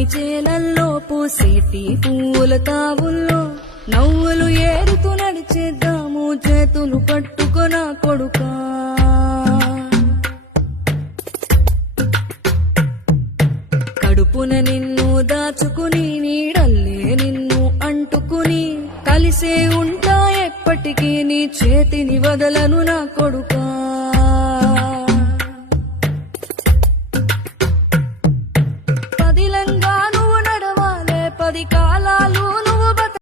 పచ్చని చేలల్లో పూసేటి పూల తావుల్లో నవ్వులు ఏరుతూ నడిచేద్దాము చేతులు పట్టుకొన కొడుకా. కడుపున నిన్ను దాచుకుని నీడల్లే నిన్ను అంటుకుని కలిసే ఉంటా ఎప్పటికీ నీ చేతిని వదలను నా కొడుకా.